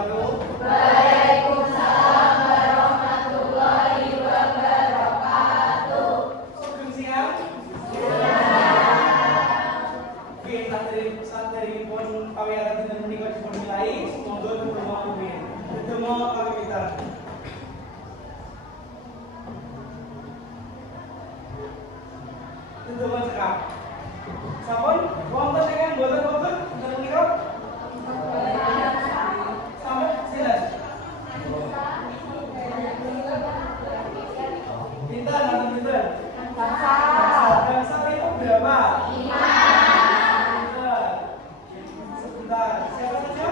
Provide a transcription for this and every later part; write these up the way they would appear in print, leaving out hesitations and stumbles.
wabarakatuh. Waalaikumsalam warahmatullahi wabarakatuh. Sugeng siang. Oke, saat dari pun pawiyaran dinten menika dipun milai, monggo ndedonga rumiyin. Ndedonga pamitan. Ndedonga cekap. Sampun wonten ingkang boten wonten dinten menika? Sampai silas. Pinten nanti pinten? Bangsa itu berapa? 5. Sebentar. Siapa saja?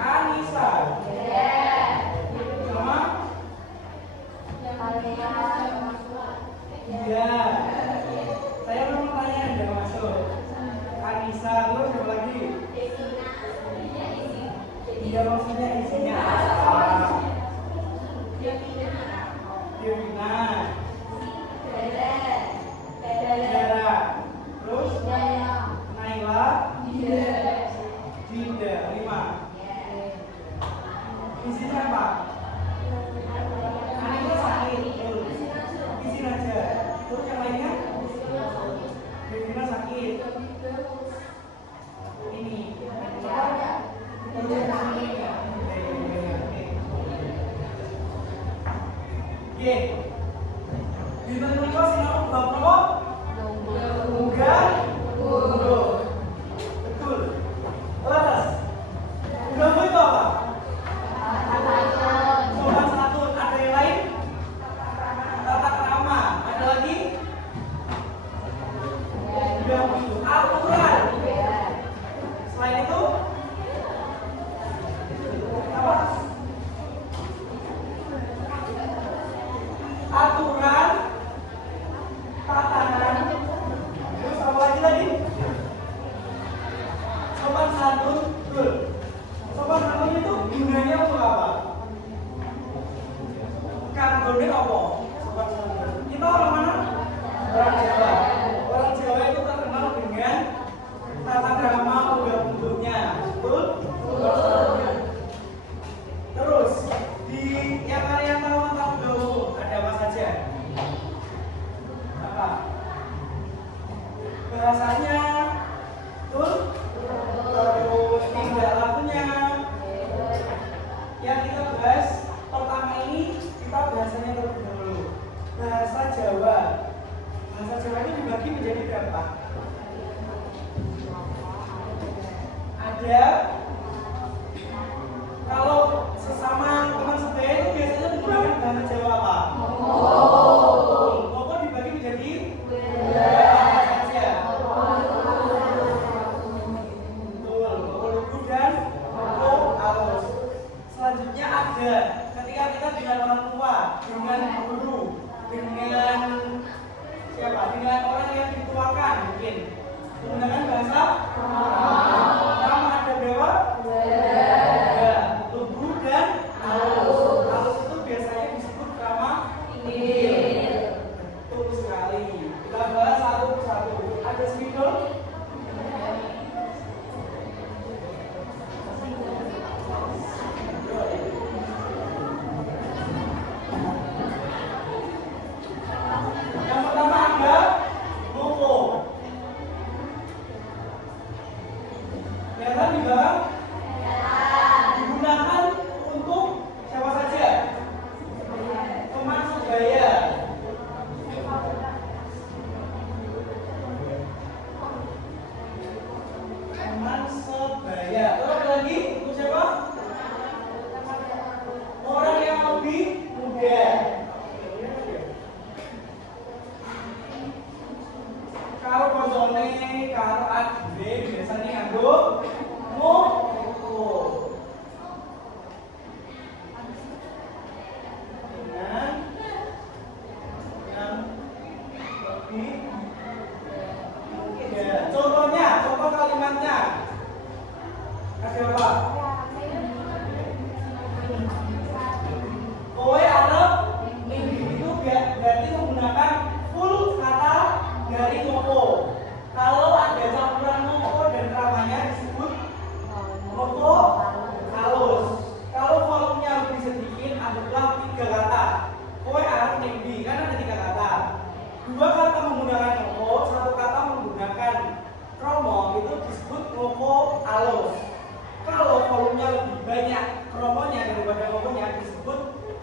Anissa. Sama? Iya. Saya mau tanya yang masuk. Anissa, terus siapa lagi? Iya, maksudnya isinya apa? Devina. Dara. Terus? Naila. Dinda. 5. Isinya apa? Anissa sakit. Isin aja. Terus yang lainnya? Devina sakit. Ini. Oke. Dinten menika sinau bab napa? Unggal. Betul. Leres. Unggal itu apa? Sopan santun. Ada yang lain? Tata krama. Ada lagi? Unggal itu aturan. Selain itu? Apa? Aturan, tatanan, terus apa lagi tadi? Sopan santun, betul. Sopan santun itu gunanya untuk apa? Kanggone apa? Sopan santun. Kita orang mana? Orang Jawa. Orang Jawa itu terkenal dengan tata krama unggah-ungguhnya, betul? Terus di yang kalian tahu tentang unggah-ungguh ada apa saja? Apa? Bahasanya, betul? Terus tingkah lakunya. Yang kita bahas pertama ini kita bahasanya terlebih dahulu. Bahasa Jawa. Bahasa Jawa ini dibagi menjadi berapa? Ada. Kalau sesama teman sebaya itu biasanya menggunakan bahasa Jawa apa? Moko dibagi menjadi berapa saja? Betul, moko lugu dan moko alus. Selanjutnya ada ketika kita dengan orang tua, dengan guru, dengan siapa? Dengan orang yang dituakan mungkin menggunakan bahasa krama. Ada berapa? Lugu dan alus. Alus itu biasanya disebut krama inggil. Betul sekali. Kita bahas satu persatu. Ada spidol? Yang pertama ada moko. Yang tadi bang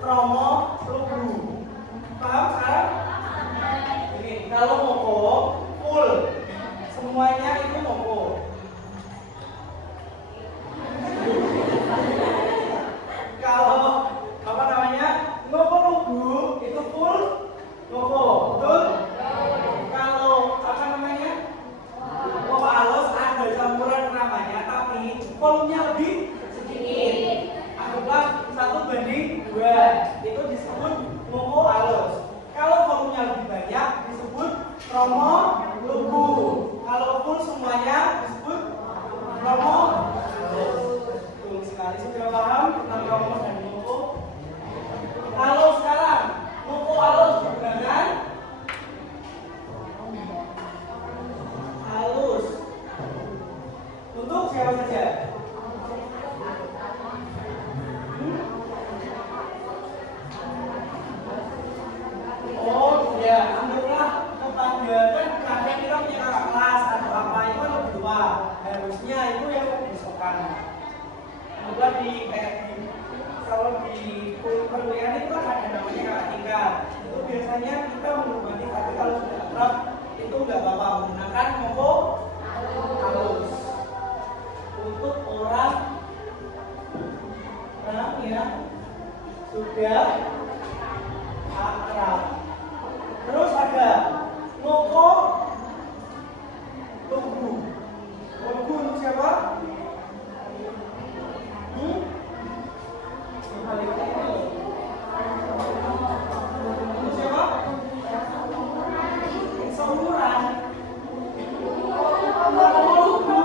kromo, lugu. Paham sekarang? Ini kalau moko full, semuanya itu moko. Kalau apa namanya ngoko lugu itu full ngoko, betul? Kalau apa namanya ngoko alus ada campuran namanya, tapi volumenya lebih sedikit. Anggaplah 1:2, itu disebut ngoko alus. Kalau volumenya lebih banyak disebut kromo lugu. Kalau full semuanya disebut kromo alus. Betul sekali, sudah paham tentang kromo dan ngoko? Kalau sekarang ngoko alus digunakan halus untuk siapa saja? Oh ya, anggaplah kepada kan kadang kita punya kakak kelas atau apa itu kan lebih tua, harusnya itu yang besokan. Anggaplah kalau di perkuliahan itu kan ada namanya kakak tingkat. Itu biasanya kita menghormati, tapi kalau sudah akrab itu nggak apa-apa menggunakan ngoko halus untuk orang yang sudah akrab. Terus ada ngoko lugu. Lugu untuk siapa? Untuk siapa? Seumuran. Kromo lugu.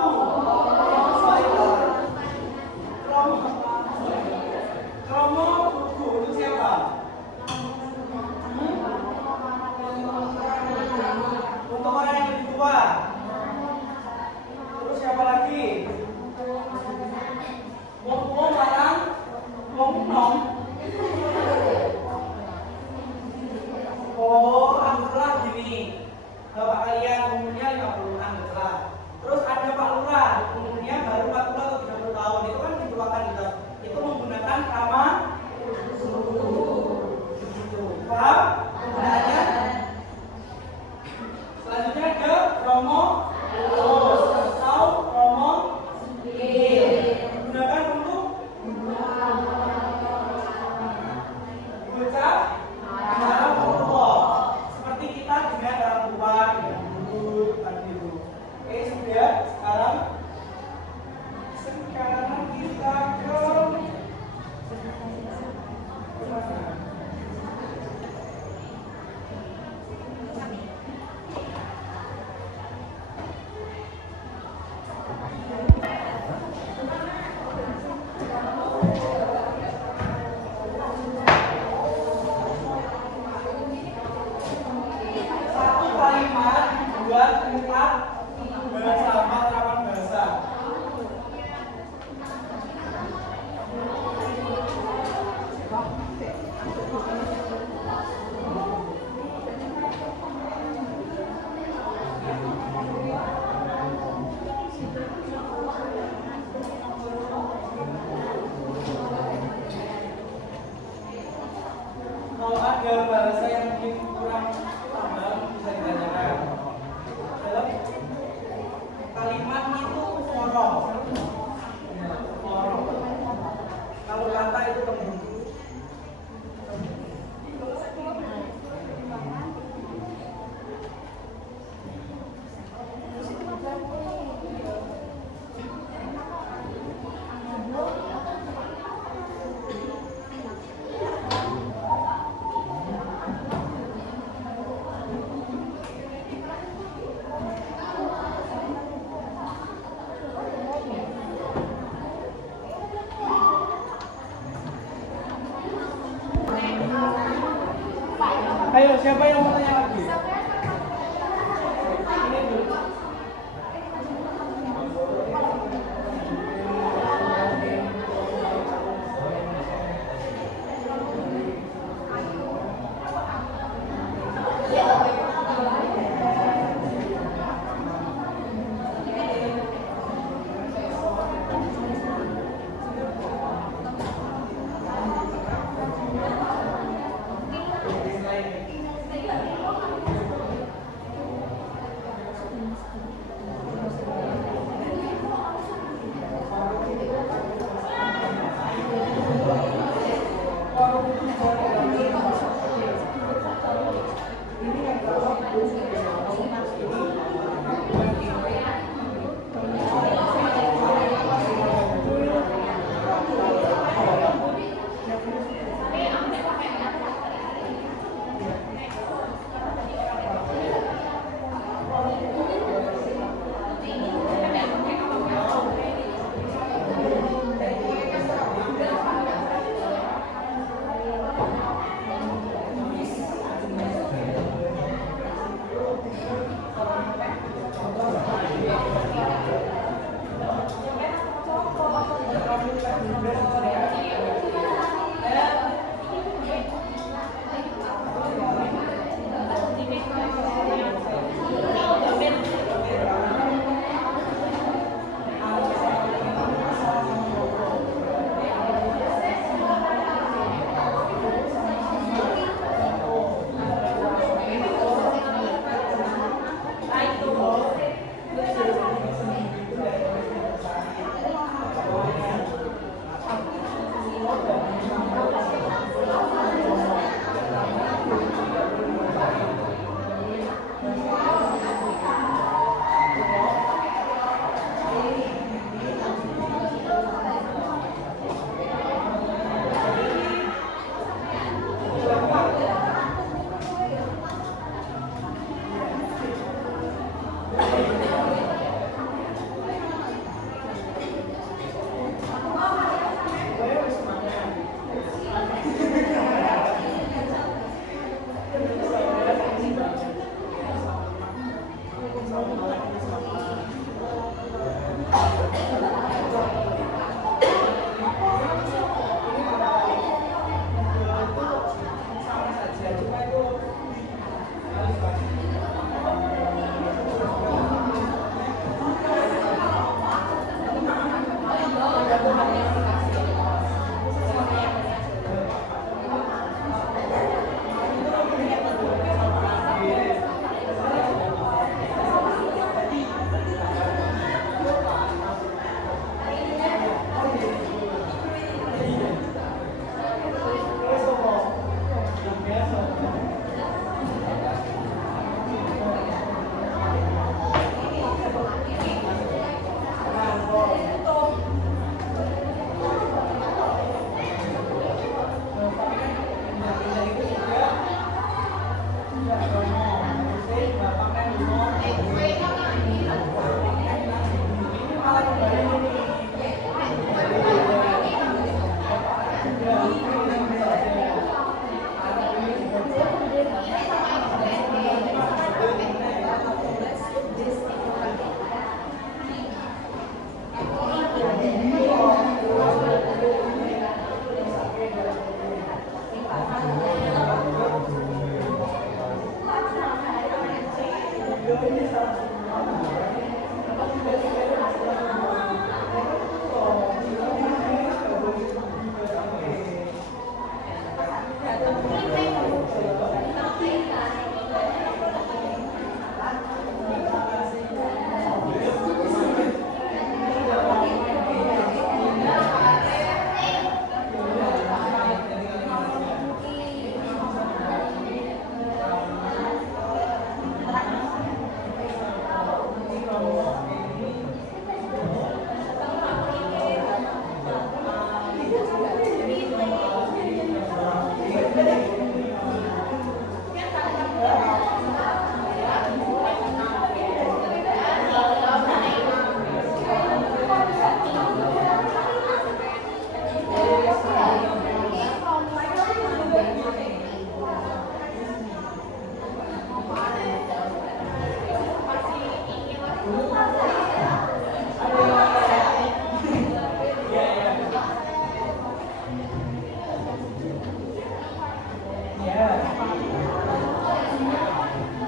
Kromo lugu untuk siapa? Untuk orang yang lebih tua. Terus siapa lagi? Wong larang, wong nom. Oh, anggaplah gini. Bapak kalian umurnya 50 anggaplah. Terus ada Pak Lurah, umurnya baru 40 atau 30 tahun. Itu kan dituakan gitu. Itu menggunakan nama begitu. Paham? Penggunaannya? Selanjutnya ada kromo alus atau kromo gil. Digunakan untuk bocah dalam kelompok. Seperti kita dengan orang tua, dengan guru, tadi itu. Oke, sudah. Sekarang kita ke satu kalimat buat empat bahasa, 4 harapan bahasa. Kalau ada bahasa yang mungkin kurang paham bisa ditanyakan. Dalam kalimat itu forong. Forong. Kalau kata itu tembung. Ayo, siapa yang mau tanya lagi? Ini dulu.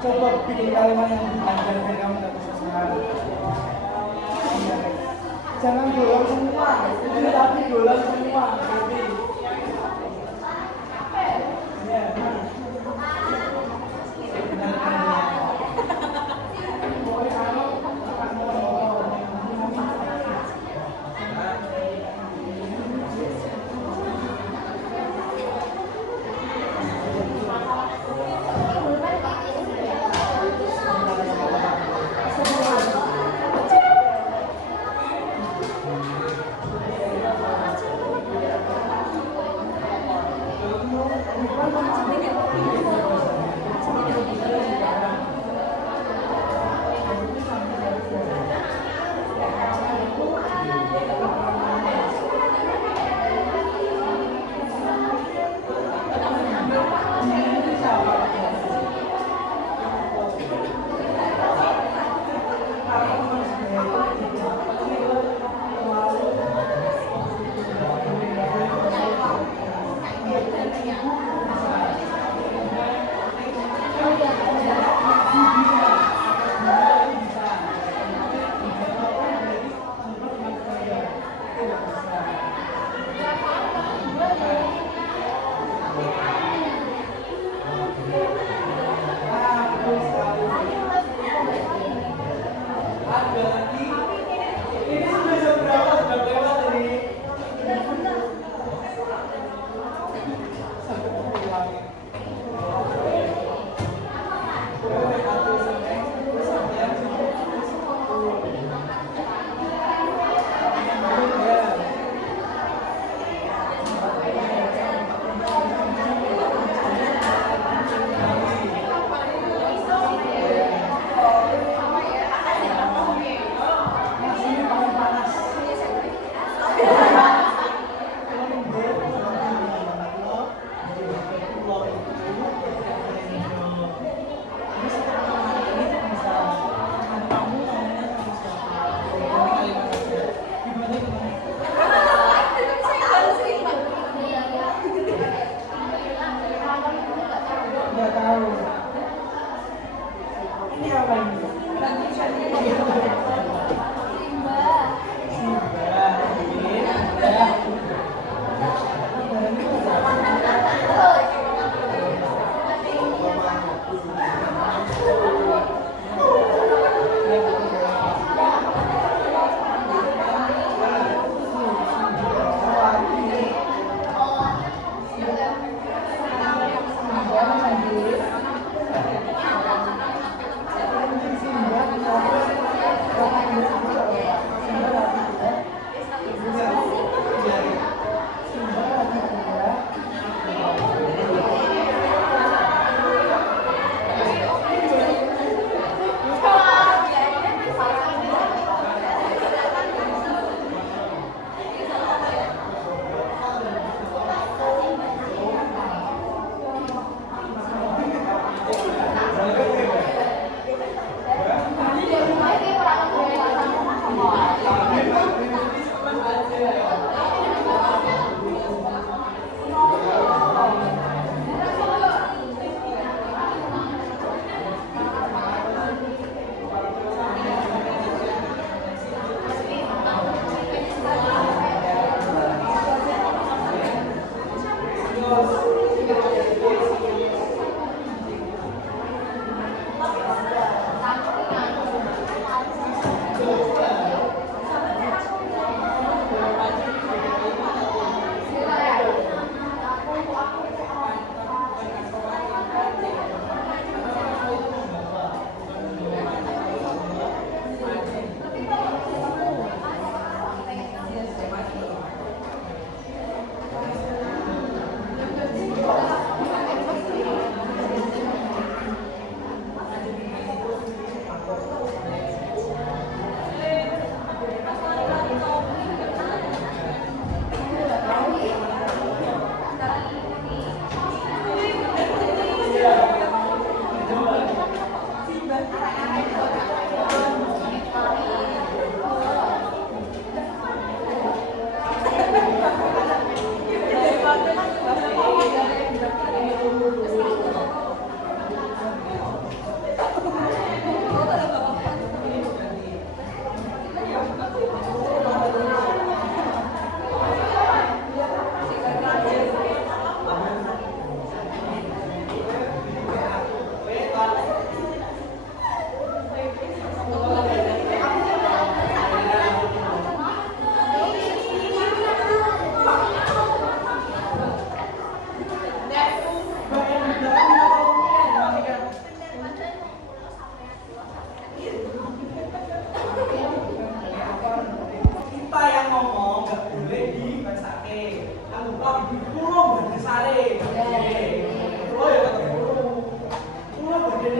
Coba bikin kalimat yang panjang biar kamu tak kesusahan. Jangan dolang semua, tapi dolang semua.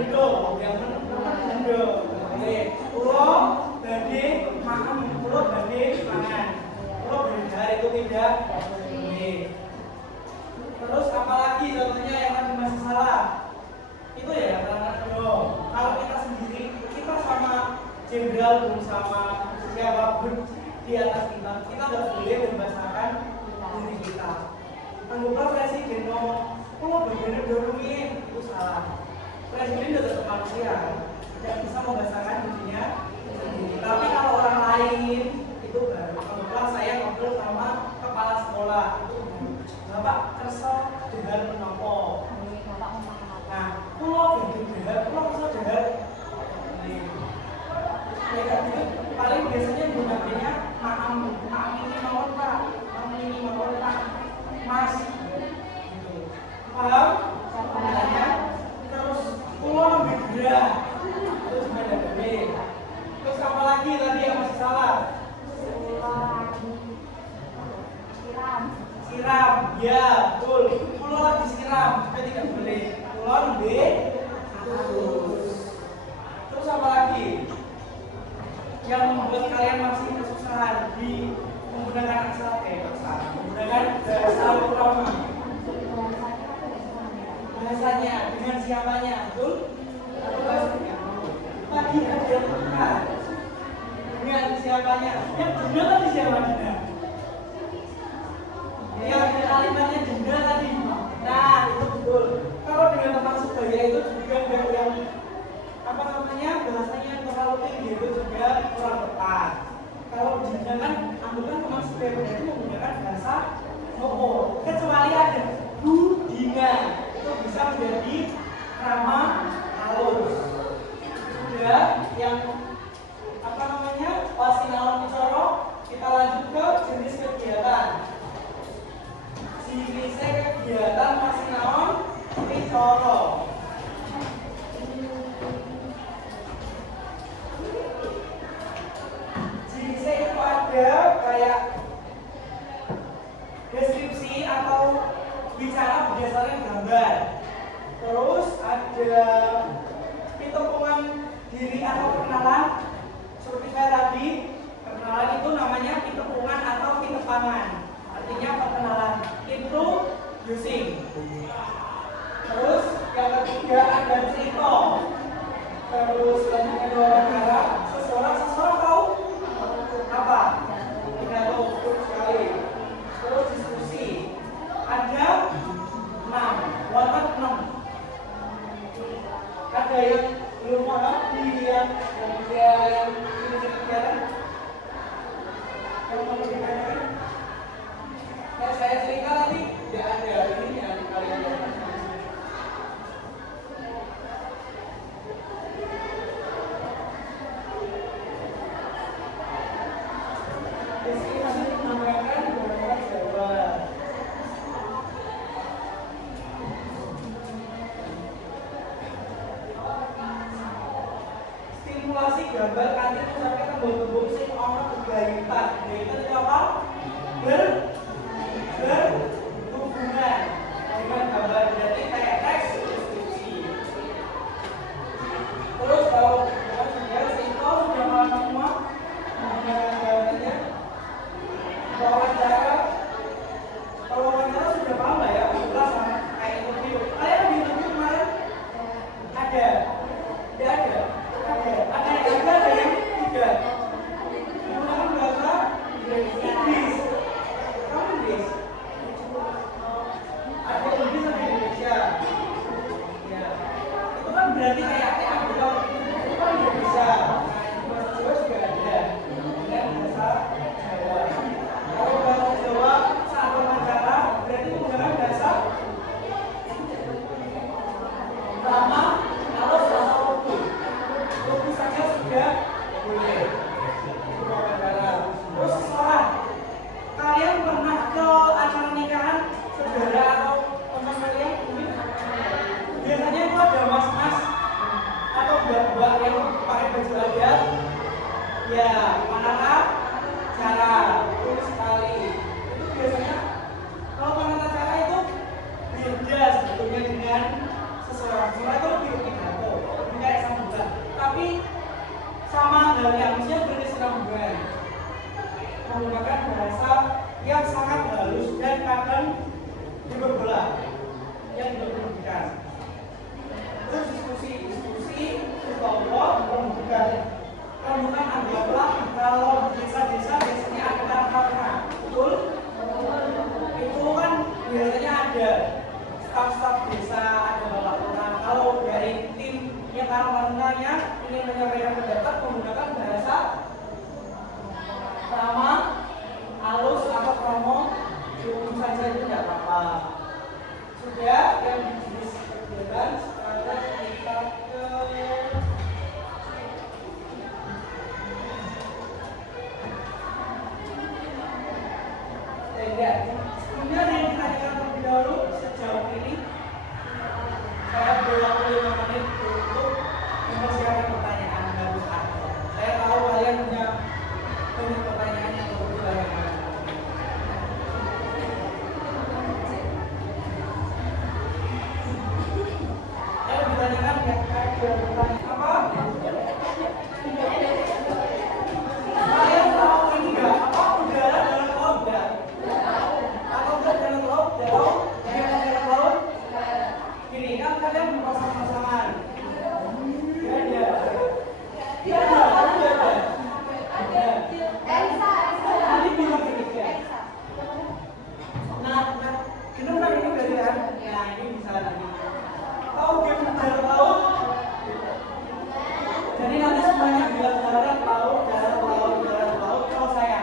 gendong, yang menentukan gendong. Oke, pulau badhe makan, pulau badhe mangan, pulau beredar itu tidak boleh. Terus apalagi contohnya yang tadi masih salah itu ya kata-kata dong. Kalau kita sendiri, kita sama jenderal pun sama siapapun di atas kita nggak boleh membahasakan diri kita. Anggaplah presiden ngomong, kalau benar dorongin itu salah. Presiden itu tetap manusia, tidak bisa membahasakan dirinya sendiri. Tapi kalau orang lain itu baru. Anggaplah saya ngobrol sama kepala sekolah, itu Bapak kerso dengan menopo. Nah, pulau benar, pulau kerso dengan mereka itu paling biasanya menggunakannya maaf ini mawon Pak, ini mawon Pak, Mas. Gitu. Paham? Caranya terus pulau berbeda itu cuma ada B. Terus apa lagi tadi yang masih salah? Siram, ya betul. Pulau lagi siram, juga tidak boleh. Pulau B terus apa lagi? Yang membuat kalian masih kesusahan di menggunakan menggunakan bahasa utama, bahasanya dengan siapanya, betul? Atau bahasanya tadi ada yang benar dengan siapanya, yang benar tadi siapa benar? Yang kalimatnya denda tadi. Nah itu betul. Kalau dengan tentang sebaya itu juga yang apa namanya bahasanya terlalu tinggi itu juga kurang tepat. Kalau digunakan anggaplah teman sebaya itu menggunakan bahasa Moko, kecuali ada budingan itu bisa menjadi krama halus. Sudah yang apa namanya pasinaon bicara, kita lanjut ke jenis kegiatan. Jenis kegiatan pasinaon bicara. Jenisnya itu ada kayak deskripsi atau bicara berdasarkan gambar. Terus ada pitepungan diri atau perkenalan. Seperti saya tadi, perkenalan itu namanya pitepungan atau pitepangan. Artinya perkenalan. Introducing. Terus yang ketiga ada cerita. Terus selanjutnya ada wawancara. Seseorang tahu apa? Tidak tahu, betul sekali. Terus diskusi. Ada 6, watak 6. Ada yang belum paham di yang ini kegiatan? Yang mau dikatakan? Saya cerita tadi tidak ada ini yang kalian lihat. Stimulasi gambar kanti itu sampai tembok-tembok sing ana gegayutan. Gegayutan itu apa? Berhubungan dengan gambar, berarti kayak teks deskripsi. Terus kalau sudah simpel, sudah paham semua menggunakan gambarnya. Kalau wawancara sudah paham lah ya, jelas sama kayak interview. Kalian di interview kemarin ada? Tidak ada? Ada yang tidak. Menggunakan bahasa Inggris. Kamu Inggris? Ada Inggris sama Indonesia. Ya. Itu kan berarti kayaknya kalau itu kan Indonesia. Bahasa Jawa juga ada. Dengan bahasa Jawa. Kalau bahasa Jawa saat wawancara berarti menggunakan bahasa sama kalau bahasa Urdu. Urdu saja sudah boleh. Terus setelah kalian pernah ke acara nikahan saudara atau teman kalian, biasanya itu ada mas-mas halnya manusia berkesinambungan menggunakan bahasa yang sangat halus dan kadang hiperbola yang diperlukan. Terus diskusi Allah menunjukkan anggaplah kalau di desa-desa biasanya ada taruna, betul? Itu kan biasanya ada staf-staf desa, ada bapak lurah. Kalau dari timnya tarunanya ingin menyampaikan pendapat menggunakan bahasa nama halus atau promo cukup saja, itu tidak apa-apa. Sudah yang jenis kegiatan, sekarang kita ke tenda. Kemudian yang ditanyakan terlebih dahulu sejauh ini saya beri waktu 5 menit untuk mempersiapkan pertanyaan baru ada. Saya tahu kalian punya banyak pertanyaan yang perlu ditanyakan. Saya ditanyakan apa? Kalian tahu ini enggak? Apa udara dalam laut enggak? Atau dalam laut? Dalam laut? Gini kan kalian berpasang-pasangan. Ya ada. Ya ada. Ini bilang ketiga. Nah, kenapa ini berarti kan? Nah, ini bisa nanti. Tahu game dalam laut? Jadi nanti semuanya bilang darat laut. Kalau saya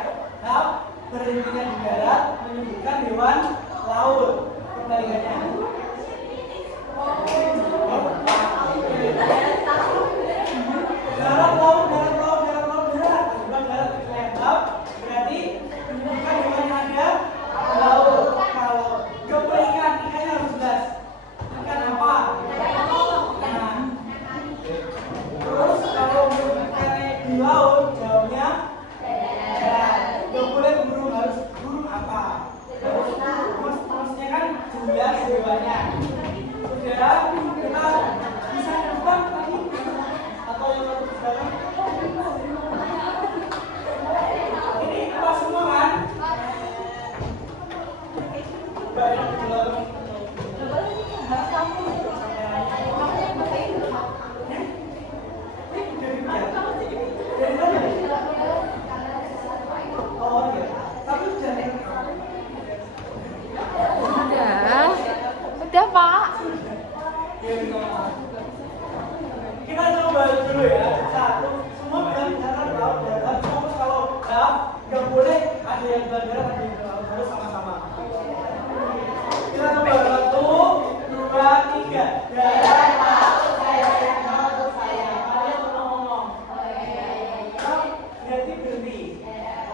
berhentinya di darat menyebutkan hewan laut. Kebalikannya. Darat laut. Bukan darat lembab, berarti menyebutkan hewan yang ada laut. Kalau coba ikannya harus jelas. Ikan apa? Nah, terus kalau ikannya di laut, jawabnya darat. Gak boleh burung, harus burung apa? Maksudnya kan jelas hewannya. Sudah, kita bisa nebak lagi atau yang lebih dalam. Ini apa semua kan? Banyak dalam. Dari mana? Oh iya, tapi Udah Pak. kita coba dulu ya. Satu, semua bilang darat laut. Cuma kalau nggak boleh ada yang darat, ada yang laut, harus sama-sama. Kita coba 1, 2, 3. Darat laut saya. Kalian pernah ngomong. Berarti berhenti.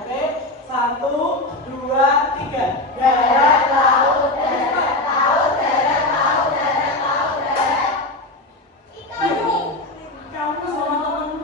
Oke, 1, 2, 3. Darat laut. Kamu sama temen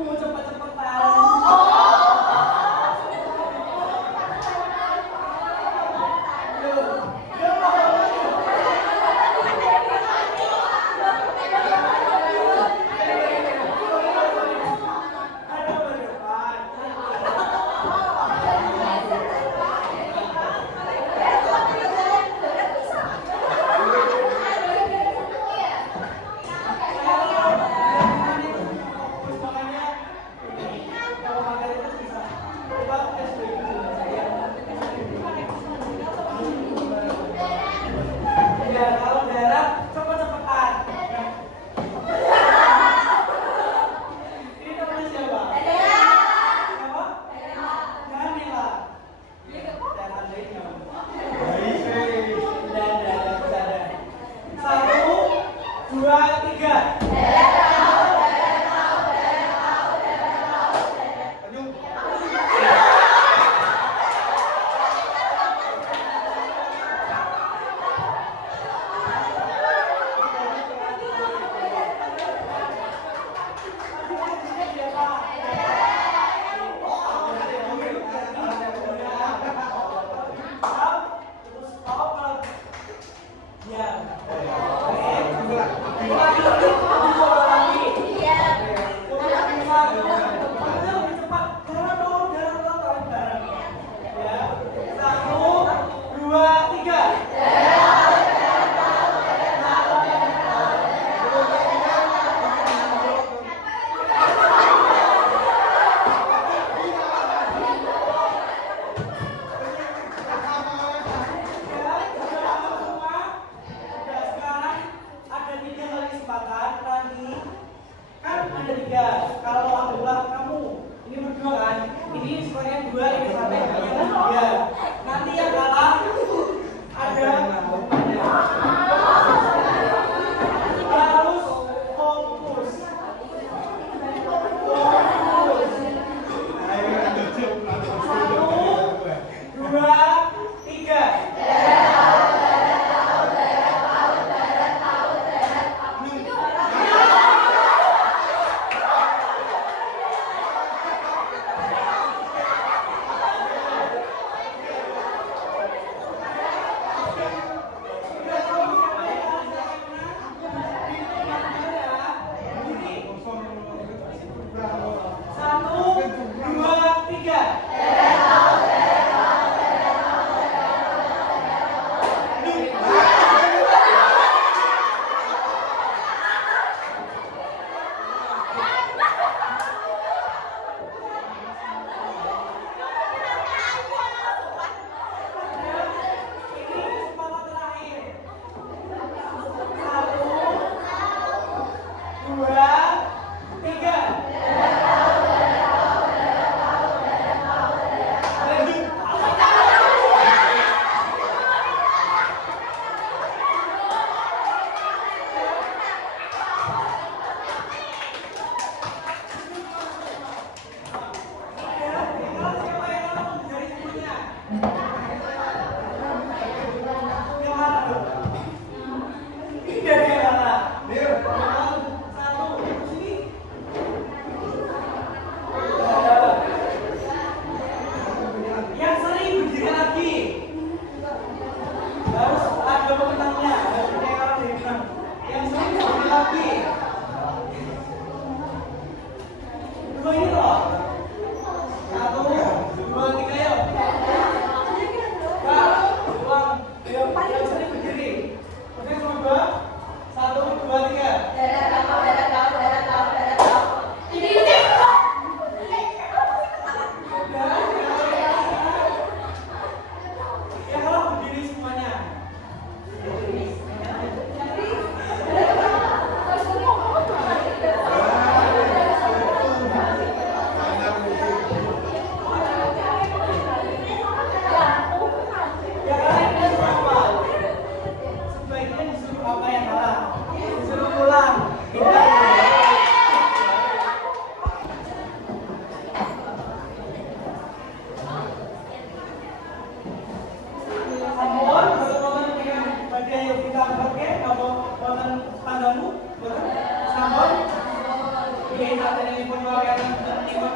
saat ini pun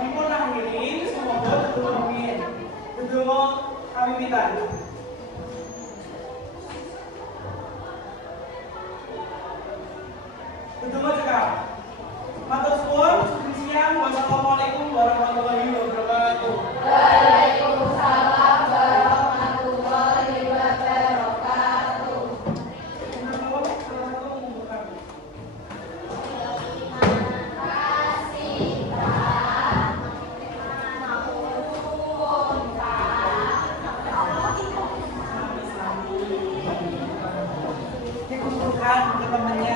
dipun akhiri, semoga tertulungin. Kedua kami minta. Kedua cekap. Matur suwun, siang. Wassalamualaikum warahmatullahi wabarakatuh. Waalaikumsalam warahmatullahi wabarakatuh. Dikumpulkan teman-temannya